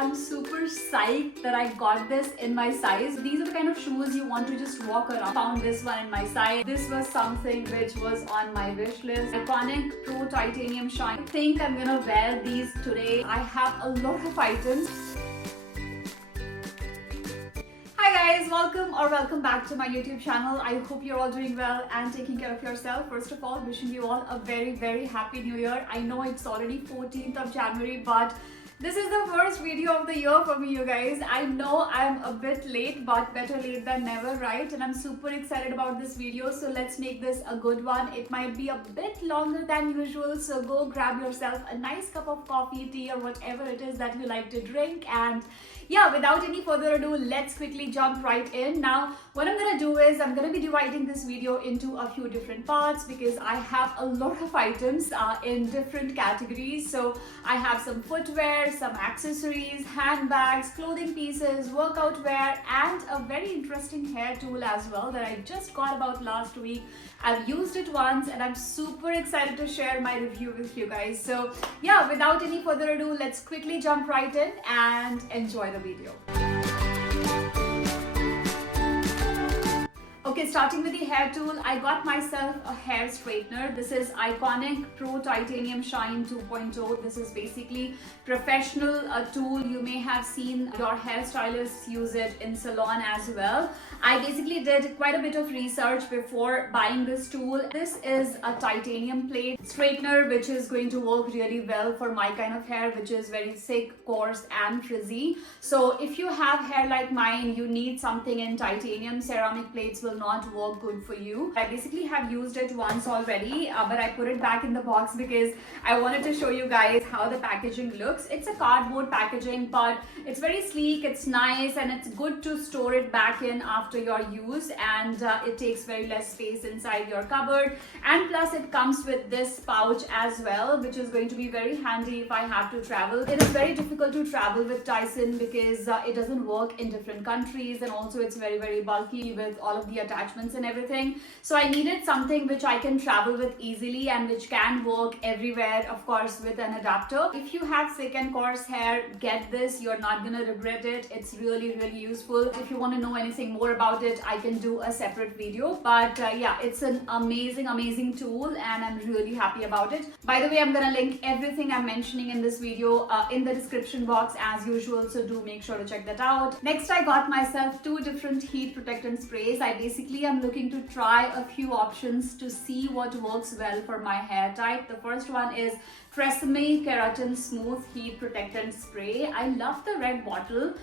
am super psyched that I got this in my size. These are the kind of shoes you want to just walk around. Found this one in my size. This was something which was on my wish list. Iconic Pro Titanium Shine. I think I'm gonna wear these today. I have a lot of items. Hi guys, welcome back to my YouTube channel. I hope you're all doing well and taking care of yourself. First of all, wishing you all a very happy new year. I know it's already 14th of January, but this is the first video of the year for me, you guys. I know I'm a bit late, but better late than never, right? And I'm super excited about this video, so let's make this a good one. It might be a bit longer than usual, so go grab yourself a nice cup of coffee, tea, or whatever it is that you like to drink. And yeah, without any further ado, let's quickly jump right in. Now, what I'm gonna do is I'm gonna be dividing this video into a few different parts because I have a lot of items in different categories. So I have some footwear, some accessories, handbags, clothing pieces, workout wear, and a very interesting hair tool as well that I just got about last week. I've used it once and I'm super excited to share my review with you guys. So yeah, without any further ado, let's quickly jump right in and enjoy the video. Okay, starting with the hair tool, I got myself a hair straightener. This is Iconic Pro Titanium Shine 2.0. This is basically professional tool. You may have seen your hairstylists use it in salon as well. I basically did quite a bit of research before buying this tool. This is a titanium plate straightener which is going to work really well for my kind of hair, which is very thick, coarse and frizzy. So if you have hair like mine, you need something in titanium. Ceramic plates will not work good for you. I basically have used it once already, but I put it back in the box because I wanted to show you guys how the packaging looks. It's a cardboard packaging, but it's very sleek, it's nice, and it's good to store it back in after your use, and it takes very less space inside your cupboard. And plus it comes with this pouch as well, which is going to be very handy if I have to travel. It is very difficult to travel with Dyson because it doesn't work in different countries, and also it's very bulky with all of the attachments and everything. So I needed something which I can travel with easily and which can work everywhere, of course with an adapter. If you have thick and coarse hair, get this. You're not gonna regret it. It's really useful. If you want to know anything more about it, I can do a separate video, but yeah, it's an amazing tool and I'm really happy about it. By the way, I'm gonna link everything I'm mentioning in this video in the description box as usual, so do make sure to check that out. Next, I got myself two different heat protectant sprays. I basically am looking to try a few options to see what works well for my hair type. The first one is Tresemme Keratin Smooth Heat Protectant Spray. I love the red bottle.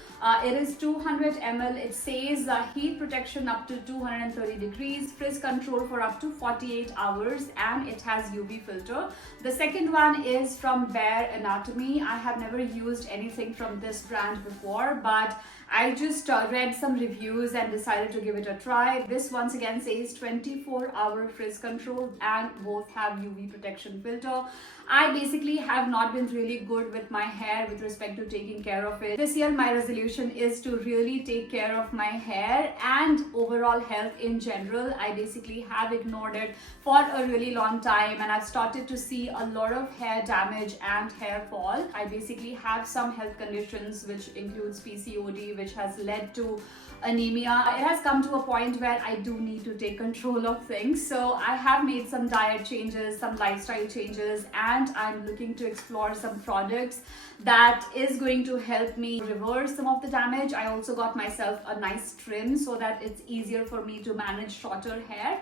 It is 200 ml. It says heat protection up to 230 degrees, frizz control for up to 48 hours, and it has UV filter. The second one is from Bare Anatomy. I have never used anything from this brand before, but I just read some reviews and decided to give it a try. This once again says 24-hour frizz control and both have UV protection filter. I basically have not been really good with my hair with respect to taking care of it. This year my resolution is to really take care of my hair and overall health in general. I basically have ignored it for a really long time and I've started to see a lot of hair damage and hair fall. I basically have some health conditions which includes PCOD, which has led to anemia. It has come to a point where I do need to take control of things. So I have made some diet changes, some lifestyle changes, and I'm looking to explore some products that is going to help me reverse some of the damage. I also got myself a nice trim so that it's easier for me to manage shorter hair.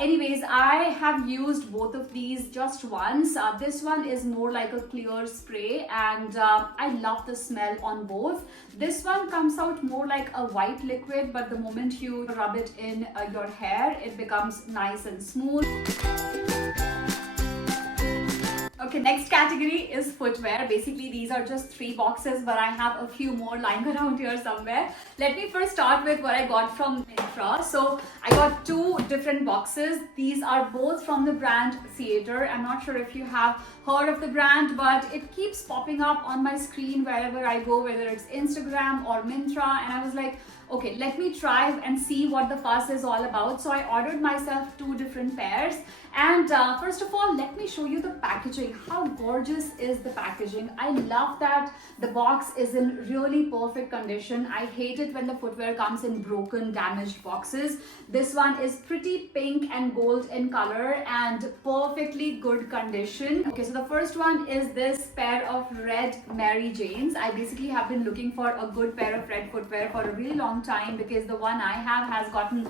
Anyways, I have used both of these just once. This one is more like a clear spray and I love the smell on both. This one comes out more like a white liquid, but the moment you rub it in your hair, it becomes nice and smooth. Okay, next category is footwear. Basically, these are just 3 boxes, but I have a few more lying around here somewhere. Let me first start with what I got from Myntra. So I got 2 different boxes. These are both from the brand Theatre. I'm not sure if you have heard of the brand, but it keeps popping up on my screen wherever I go, whether it's Instagram or Myntra, and I was like, okay, let me try and see what the fuss is all about. So I ordered myself 2 different pairs, and first of all, let me show you the packaging. how gorgeous is the packaging. I love that the box is in really perfect condition. I hate it when the footwear comes in broken, damaged boxes. This one is pretty pink and gold in color and perfectly good condition. Okay, so the first one is this pair of red Mary Janes. I basically have been looking for a good pair of red footwear for a really long time because the one I have has gotten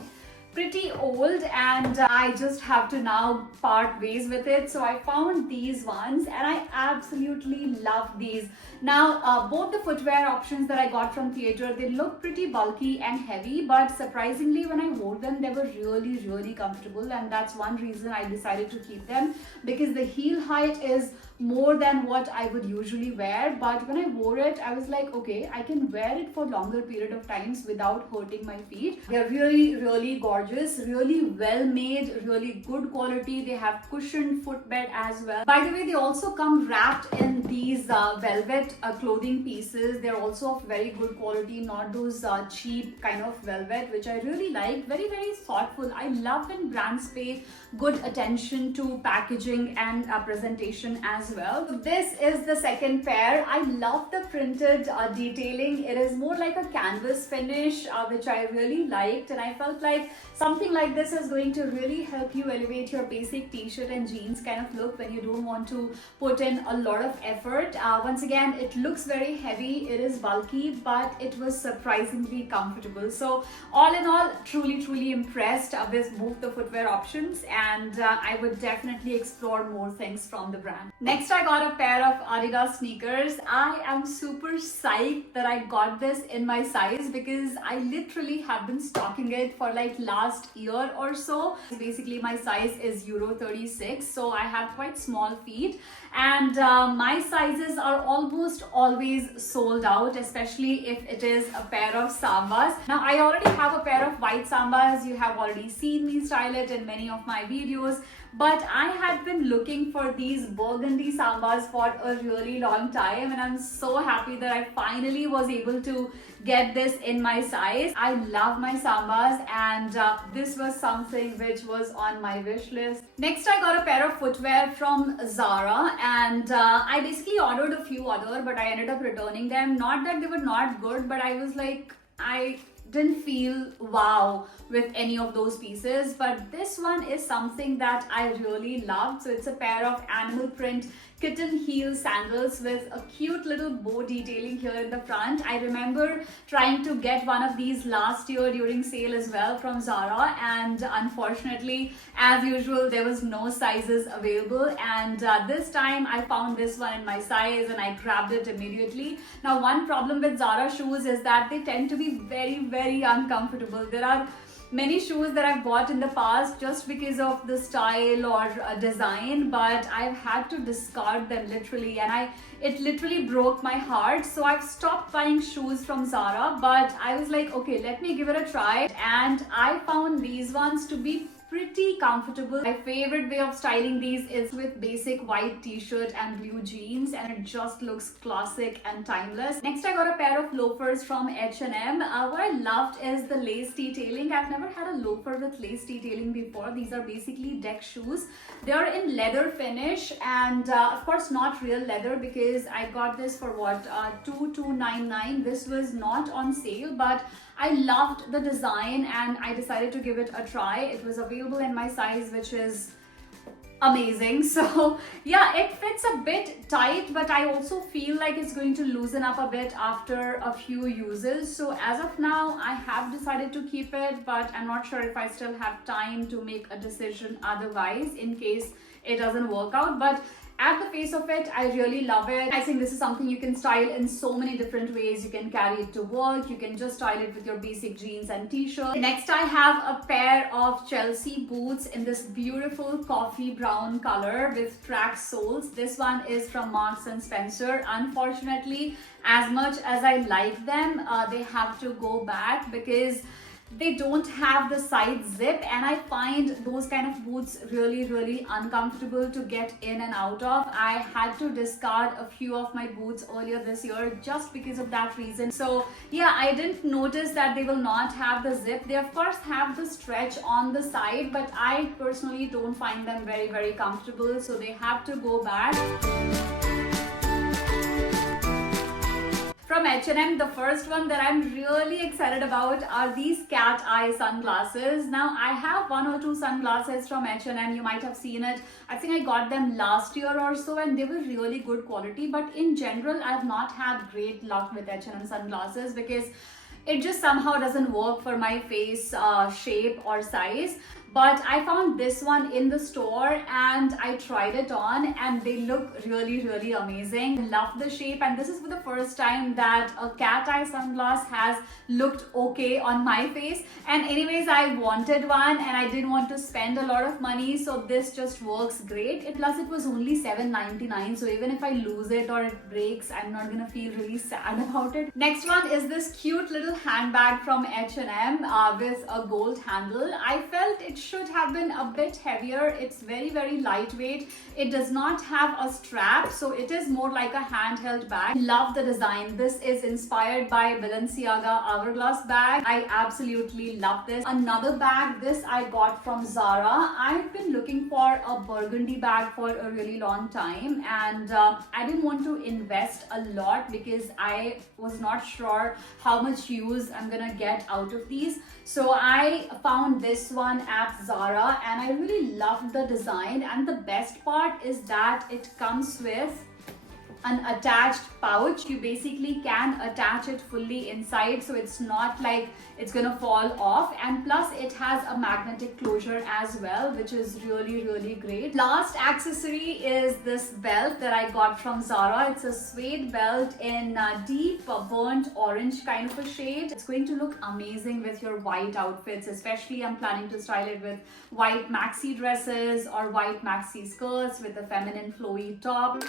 pretty old and I just have to now part ways with it. So I found these ones and I absolutely love these. Now both the footwear options that I got from Theatre, they look pretty bulky and heavy, but surprisingly when I wore them they were really comfortable, and that's one reason I decided to keep them, because the heel height is more than what I would usually wear. But when I wore it I was like, okay, I can wear it for longer period of times without hurting my feet. They're really gorgeous, really well made, really good quality. They have cushioned footbed as well. By the way, they also come wrapped in these velvet clothing pieces. They're also of very good quality, not those cheap kind of velvet, which I really like. Very thoughtful. I love when brands pay good attention to packaging and presentation as well. So this is the second pair. I love the printed detailing. It is more like a canvas finish, which I really liked, and I felt like something like this is going to really help you elevate your basic t-shirt and jeans kind of look when you don't want to put in a lot of effort. Once again, it looks very heavy, it is bulky, but it was surprisingly comfortable. So all in all, truly impressed with both the footwear options, and I would definitely explore more things from the brand. Next, I got a pair of Adidas sneakers. I am super psyched that I got this in my size because I literally have been stocking it for like last year or so. Basically my size is Euro 36, so I have quite small feet, and my sizes are almost always sold out, especially if it is a pair of Sambas. Now I already have a pair of white Sambas. You have already seen me style it in many of my videos, but I had been looking for these burgundy Sambas for a really long time, and I'm so happy that I finally was able to get this in my size. I love my Sambas, and this was something which was on my wish list. Next, I got a pair of footwear from Zara, and I basically ordered a few other, but I ended up returning them. Not that they were not good, but I was like, I didn't feel wow with any of those pieces, but this one is something that I really loved. So it's a pair of animal print kitten heel sandals with a cute little bow detailing here in the front. I remember trying to get one of these last year during sale as well from Zara, and unfortunately, as usual, there was no sizes available, and this time I found this one in my size and I grabbed it immediately. Now one problem with Zara shoes is that they tend to be very uncomfortable. There are many shoes that I've bought in the past just because of the style or design, but I've had to discard them literally, and it literally broke my heart. So I've stopped buying shoes from Zara, but I was like, okay, let me give it a try, and I found these ones to be pretty comfortable. My favorite way of styling these is with basic white t-shirt and blue jeans, and it just looks classic and timeless. Next, I got a pair of loafers from H&M. What I loved is the lace detailing. I've never had a loafer with lace detailing before. These are basically deck shoes. They are in leather finish, and of course not real leather, because I got this for what, 2299. This was not on sale, but I loved the design and I decided to give it a try. It was available in my size, which is amazing. So yeah, it fits a bit tight, but I also feel like it's going to loosen up a bit after a few uses. So as of now, I have decided to keep it, but I'm not sure if I still have time to make a decision otherwise in case it doesn't work out. But at the face of it, I really love it. I think this is something you can style in so many different ways. You can carry it to work, you can just style it with your basic jeans and t-shirt. Next, I have a pair of Chelsea boots in this beautiful coffee brown color with track soles. This one is from Marks and Spencer. Unfortunately, as much as I like them, they have to go back because they don't have the side zip, and I find those kind of boots really uncomfortable to get in and out of. I had to discard a few of my boots earlier this year just because of that reason. So yeah, I didn't notice that they will not have the zip. They of course have the stretch on the side, but I personally don't find them very comfortable, so they have to go back. From H&M, the first one that I'm really excited about are these cat eye sunglasses. Now, I have one or two sunglasses from H&M. You might have seen it. I think I got them last year or so, and they were really good quality. But in general, I've not had great luck with H&M sunglasses because it just somehow doesn't work for my face shape or size. But I found this one in the store and I tried it on, and they look really amazing. Love the shape, and this is for the first time that a cat eye sunglass has looked okay on my face. And anyways, I wanted one and I didn't want to spend a lot of money, so this just works great. Plus it was only $7.99, so even if I lose it or it breaks, I'm not gonna feel really sad about it. Next one is this cute little handbag from H&M with a gold handle. I felt it should have been a bit heavier. It's very lightweight. It does not have a strap, so it is more like a handheld bag. Love the design. This is inspired by Balenciaga hourglass bag. I absolutely love this. Another bag, this I got from Zara. I've been looking for a burgundy bag for a really long time, and I didn't want to invest a lot because I was not sure how much use I'm gonna get out of these. So I found this one at Zara and I really loved the design, and the best part is that it comes with an attached pouch. You basically can attach it fully inside, so it's not like it's gonna fall off, and plus it has a magnetic closure as well, which is really great. Last accessory is this belt that I got from Zara. It's a suede belt in deep burnt orange kind of a shade. It's going to look amazing with your white outfits, especially I'm planning to style it with white maxi dresses or white maxi skirts with a feminine flowy top.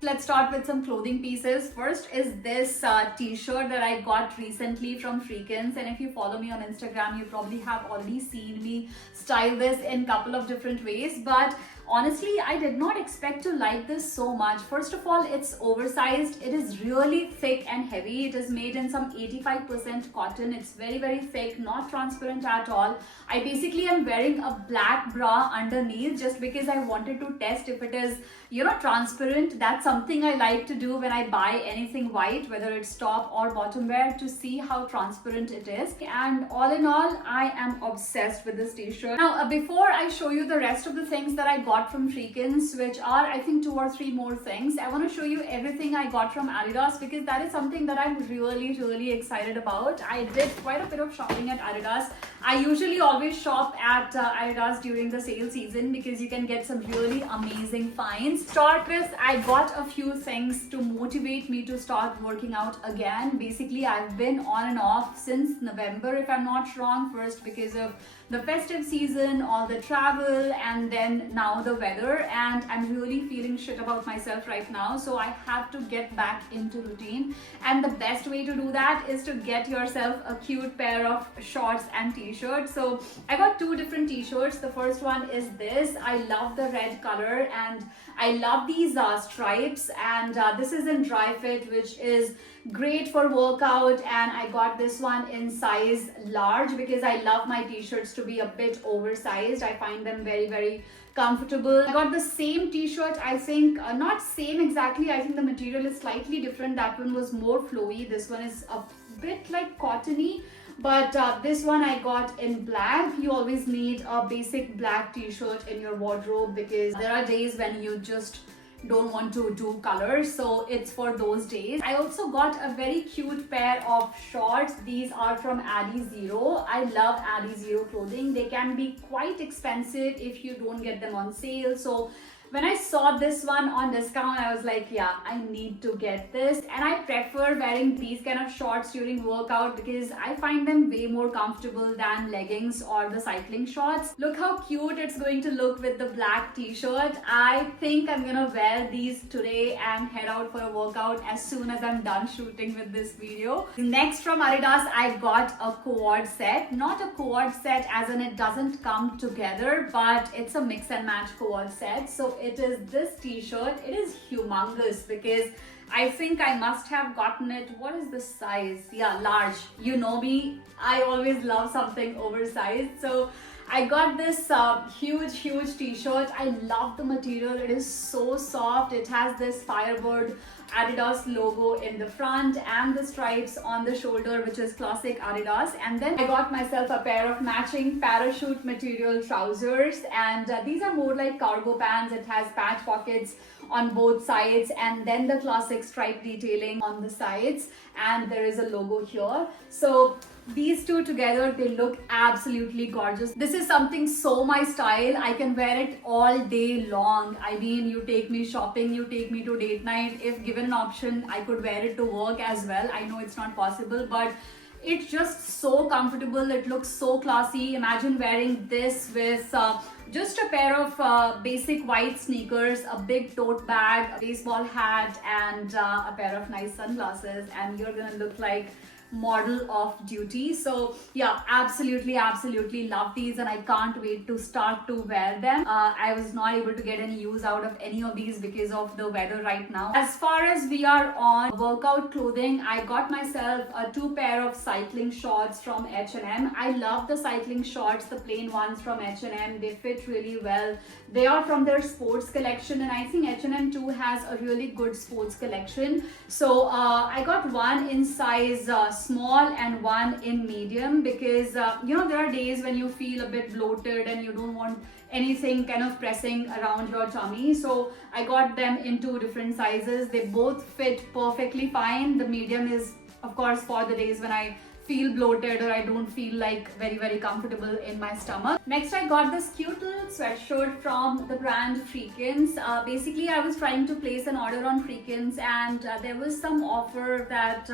Let's start with some clothing pieces. First is this t-shirt that I got recently from Freakins, and if you follow me on Instagram, you probably have already seen me style this in a couple of different ways, but honestly, I did not expect to like this so much. First of all, it's oversized. It is really thick and heavy. It is made in some 85% cotton. It's very thick, not transparent at all. I basically am wearing a black bra underneath just because I wanted to test if it is, you know, transparent. That's something I like to do when I buy anything white, whether it's top or bottom wear, to see how transparent it is. And all in all, I am obsessed with this t-shirt. Now, before I show you the rest of the things that I got from Freakins, which are I think 2 or 3 more things, I want to show you everything I got from Adidas because that is something that I'm really excited about. I did quite a bit of shopping at Adidas. I usually always shop at Adidas during the sale season because you can get some really amazing finds. Start with, I got a few things to motivate me to start working out again. Basically, I've been on and off since November, if I'm not wrong. First because of the festive season, all the travel, and then now the weather, and I'm really feeling shit about myself right now, so I have to get back into routine. And the best way to do that is to get yourself a cute pair of shorts and t-shirts. So I got 2 different t-shirts. The first one is this. I love the red color and I love these stripes, and this is in dry fit, which is great for workout, and I got this one in size large because I love my t-shirts to be a bit oversized. I find them very comfortable. I got the same t-shirt, I think, not same exactly, I think the material is slightly different. That one was more flowy. This one is a bit like cottony, but this one I got in black. You always need a basic black t-shirt in your wardrobe because there are days when you just don't want to do colors, so it's for those days. I also got a very cute pair of shorts. These are from Adizero. I love Adizero clothing. They can be quite expensive if you don't get them on sale, so When I saw this one on discount, I was like, yeah, I need to get this. And I prefer wearing these kind of shorts during workout because I find them way more comfortable than leggings or the cycling shorts. Look how cute it's going to look with the black t-shirt. I think I'm gonna wear these today and head out for a workout as soon as I'm done shooting with this video. Next from Adidas, I got a quad set. Not a quad set as in it doesn't come together, but it's a mix and match quad set. So it is this t-shirt. It is humongous because I think I must have gotten it. What is the size? Yeah, large. You know me, I always love something oversized. So I got this huge t-shirt. I love the material. It is so soft. It has this Firebird Adidas logo in the front and the stripes on the shoulder, which is classic Adidas. And then I got myself a pair of matching parachute material trousers, and these are more like cargo pants. It has patch pockets on both sides and then the classic stripe detailing on the sides, and there is a logo here. So these two together, they look absolutely gorgeous. This is something so my style. I can wear it all day long. I mean, you take me shopping, you take me to date night. If given an option, I could wear it to work as well. I know it's not possible, but it's just so comfortable. It looks so classy. Imagine wearing this with just a pair of basic white sneakers, a big tote bag, a baseball hat, and a pair of nice sunglasses, and you're gonna look like model of duty. So yeah, absolutely love these, and I can't wait to start to wear them. I was not able to get any use out of any of these because of the weather right now. As far as we are on workout clothing, I got myself a 2 pair of cycling shorts from H&M. I love the cycling shorts, the plain ones from H&M. They fit really well. They are from their sports collection, and I think H&M too has a really good sports collection. So I got one in size small and one in medium because you know, there are days when you feel a bit bloated and you don't want anything kind of pressing around your tummy. So I got them in 2 different sizes. They both fit perfectly fine. The medium is of course for the days when I feel bloated or I don't feel like very comfortable in my stomach. Next, I got this cute little sweatshirt from the brand Freakins. Basically, I was trying to place an order on Freakins, and there was some offer that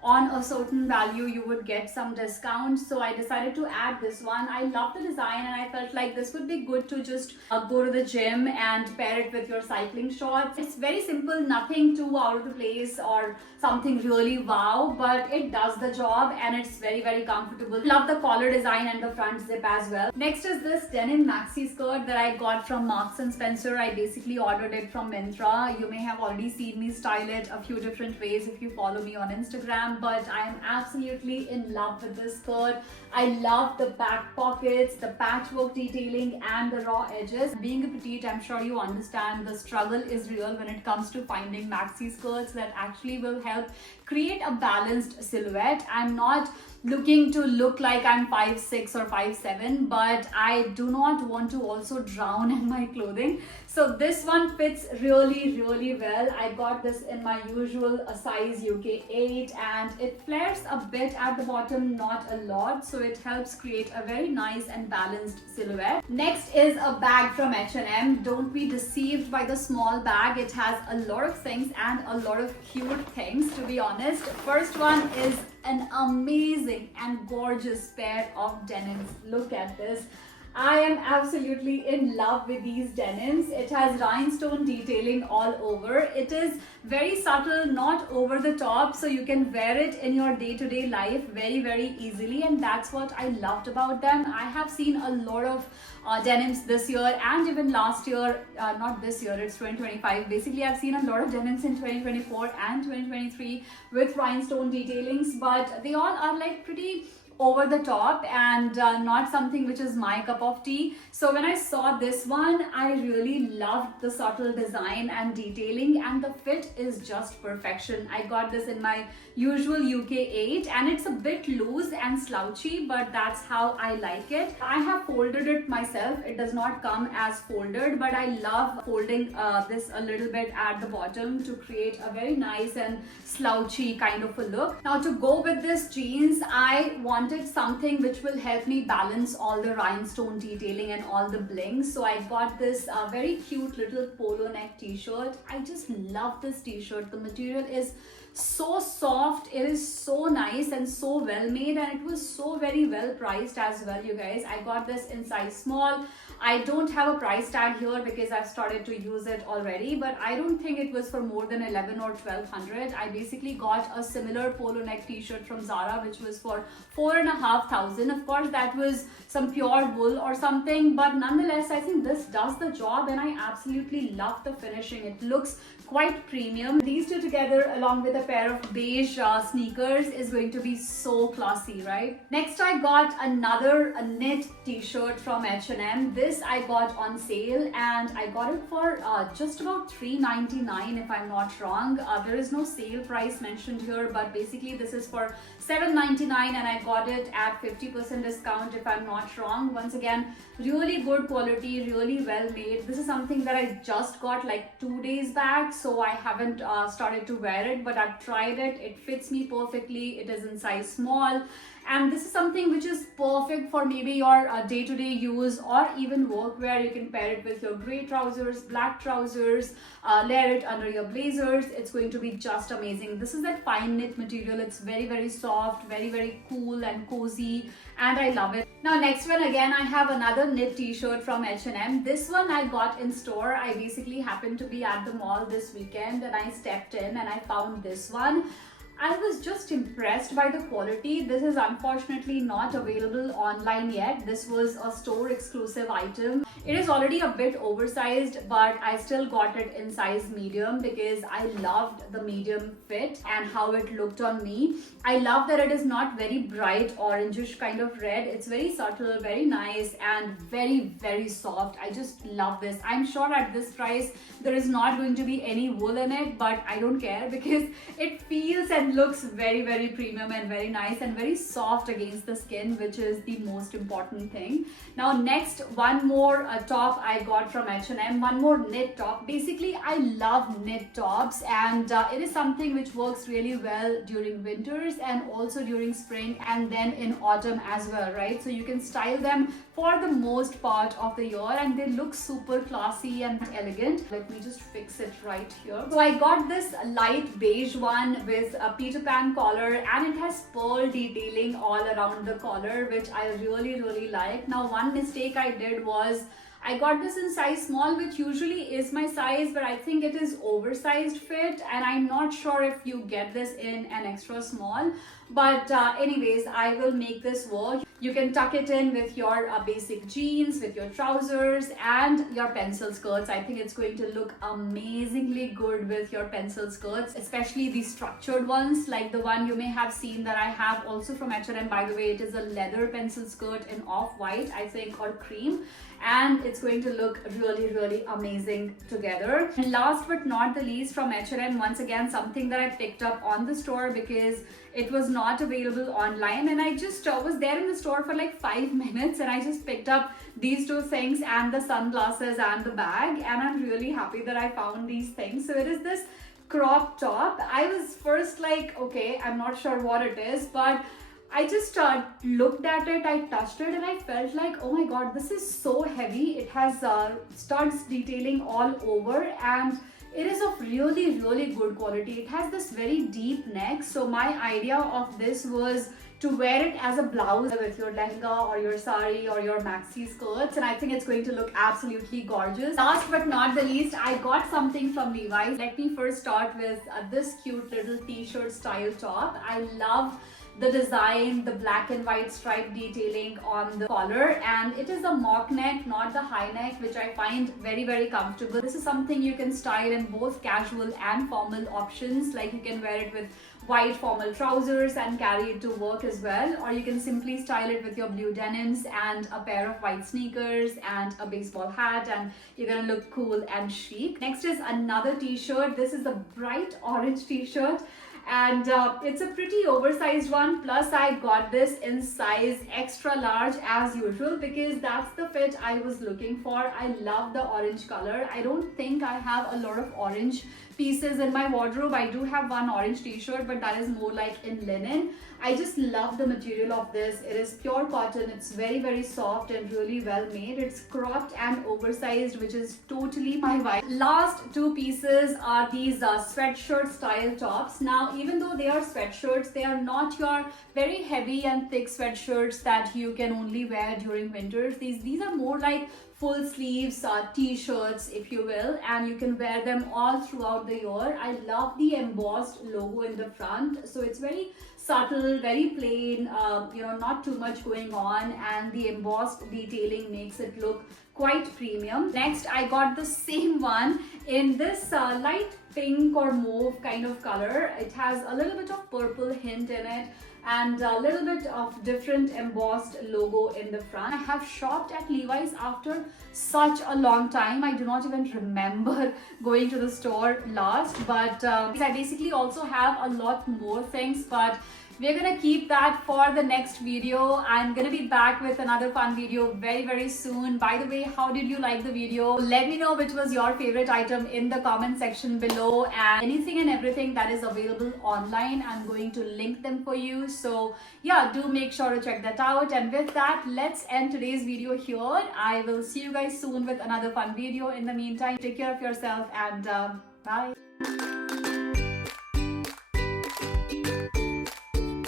on a certain value you would get some discount. So I decided to add this one. I love the design, and I felt like this would be good to just go to the gym and pair it with your cycling shorts. It's very simple, nothing too out of the place or something really wow, but it does the job and it's very comfortable. Love the collar design and the front zip as well. Next is this denim maxi skirt that I got from Marks and Spencer. I basically ordered it from Myntra. You may have already seen me style it a few different ways if you follow me on Instagram, but I am absolutely in love with this skirt. I love the back pockets, the patchwork detailing and the raw edges. Being a petite, I'm sure you understand the struggle is real when it comes to finding maxi skirts that actually will help create a balanced silhouette. I'm not looking to look like I'm 5'6" or 5'7", but I do not want to also drown in my clothing. So this one fits really well. I got this in my usual size UK 8, and it flares a bit at the bottom, not a lot, so it helps create a very nice and balanced silhouette. Next is a bag from H&M. Don't be deceived by the small bag. It has a lot of things and a lot of cute things, to be honest. First one is an amazing and gorgeous pair of denims. Look at this. I am absolutely in love with these denims. It has rhinestone detailing all over. It is very subtle, not over the top, so you can wear it in your day-to-day life very easily, and that's what I loved about them. I have seen a lot of denims this year and even last year, not this year, it's 2025. Basically, I've seen a lot of denims in 2024 and 2023 with rhinestone detailings, but they all are like pretty over the top and not something which is my cup of tea. So when I saw this one, I really loved the subtle design and detailing, and the fit is just perfection. I got this in my usual UK 8, and it's a bit loose and slouchy, but that's how I like it. I have folded it myself. It does not come as folded, but I love folding this a little bit at the bottom to create a very nice and slouchy kind of a look. Now to go with this jeans, I want wanted something which will help me balance all the rhinestone detailing and all the bling. So I got this very cute little polo neck t-shirt. I just love this t-shirt. The material is so soft, it is so nice and so well made, and it was so very well priced as well, you guys. I got this in size small. I don't have a price tag here because I've started to use it already, but I don't think it was for more than 11 or 1200. I basically got a similar polo neck t-shirt from Zara which was for 4,500. Of course that was some pure wool or something, but nonetheless I think this does the job and I absolutely love the finishing. It looks quite premium. These two together along with a pair of beige sneakers is going to be so classy, right? Next I got another knit t-shirt from H&M. This I got on sale and I got it for just about $3.99 if I'm not wrong. There is no sale price mentioned here, but basically this is for $7.99 and I got it at 50% discount if I'm not wrong. Once again, really good quality, really well made. This is something that I just got like 2 days back, so I haven't started to wear it, but I've tried it. It fits me perfectly. It is in size small, and this is something which is perfect for maybe your day-to-day use or even work wear. You can pair it with your gray trousers, black trousers, layer it under your blazers. It's going to be just amazing. This is that fine knit material. It's very soft, very cool and cozy, and I love it. Now next one, again I have another knit t-shirt from H&M. This one I got in store. I basically happened to be at the mall this weekend and I stepped in and I found this one. I was just impressed by the quality. This is unfortunately not available online yet. This was a store exclusive item. It is already a bit oversized, but I still got it in size medium because I loved the medium fit and how it looked on me. I love that it is not very bright orangish kind of red. It's very subtle, very nice, and very soft. I just love this. I'm sure at this price there is not going to be any wool in it, but I don't care because it feels and looks very premium and very nice and very soft against the skin, which is the most important thing. Now next, one more top I got from H&M, one more knit top. Basically I love knit tops, and it is something which works really well during winters and also during spring and then in autumn as well, right? So you can style them for the most part of the year and they look super classy and elegant. Let me just fix it right here. So I got this light beige one with a Peter Pan collar, and it has pearl detailing all around the collar, which I really like. Now one mistake I did was I got this in size small, which usually is my size, but I think it is oversized fit and I'm not sure if you get this in an extra small. But anyways, I will make this work. You can tuck it in with your basic jeans, with your trousers and your pencil skirts. I think it's going to look amazingly good with your pencil skirts, especially the structured ones like the one you may have seen that I have also from H&M. By the way, it is a leather pencil skirt in off-white, I think, or cream, and it's going to look really amazing together. And last but not the least, from H&M, once again something that I picked up on the store because it was not available online, and I just was there in the store for like 5 minutes and I just picked up these two things and the sunglasses and the bag, and I'm really happy that I found these things. So it is this crop top. I was first like, okay, I'm not sure what it is, but I just looked at it, I touched it, and I felt like, oh my god, this is so heavy. It has studs detailing all over, and it is of really good quality. It has this very deep neck, so my idea of this was to wear it as a blouse with your lehenga or your sari or your maxi skirts, and I think it's going to look absolutely gorgeous. Last but not the least, I got something from Levi's. Let me first start with this cute little t-shirt style top. I love the design, the black and white stripe detailing on the collar, and it is a mock neck, not the high neck, which I find very comfortable. This is something you can style in both casual and formal options. Like you can wear it with white formal trousers and carry it to work as well, or you can simply style it with your blue denims and a pair of white sneakers and a baseball hat, and you're gonna look cool and chic. Next is another t-shirt. This is a bright orange t-shirt, and it's a pretty oversized one, plus I got this in size extra large as usual because that's the fit I was looking for. I love the orange color. I don't think I have a lot of orange pieces in my wardrobe. I do have one orange t-shirt, but that is more like in linen. I just love the material of this. It is pure cotton. It's very, very soft and really well made. It's cropped and oversized, which is totally my vibe. Last two pieces are these sweatshirt style tops. Now, even though they are sweatshirts, they are not your very heavy and thick sweatshirts that you can only wear during winters. These are more like full sleeves t-shirts, if you will, and you can wear them all throughout the year. I love the embossed logo in the front, so it's very subtle, very plain, not too much going on, and the embossed detailing makes it look quite premium. Next, I got the same one in this light pink or mauve kind of color. It has a little bit of purple hint in it and a little bit of different embossed logo in the front. I have shopped at Levi's after such a long time. I do not even remember going to the store last, but I basically also have a lot more things, but we're gonna keep that for the next video. I'm gonna be back with another fun video very, very soon. By the way, how did you like the video? Let me know which was your favorite item in the comment section below, and anything and everything that is available online, I'm going to link them for you. So yeah, do make sure to check that out. And with that, let's end today's video here. I will see you guys soon with another fun video. In the meantime, take care of yourself and bye.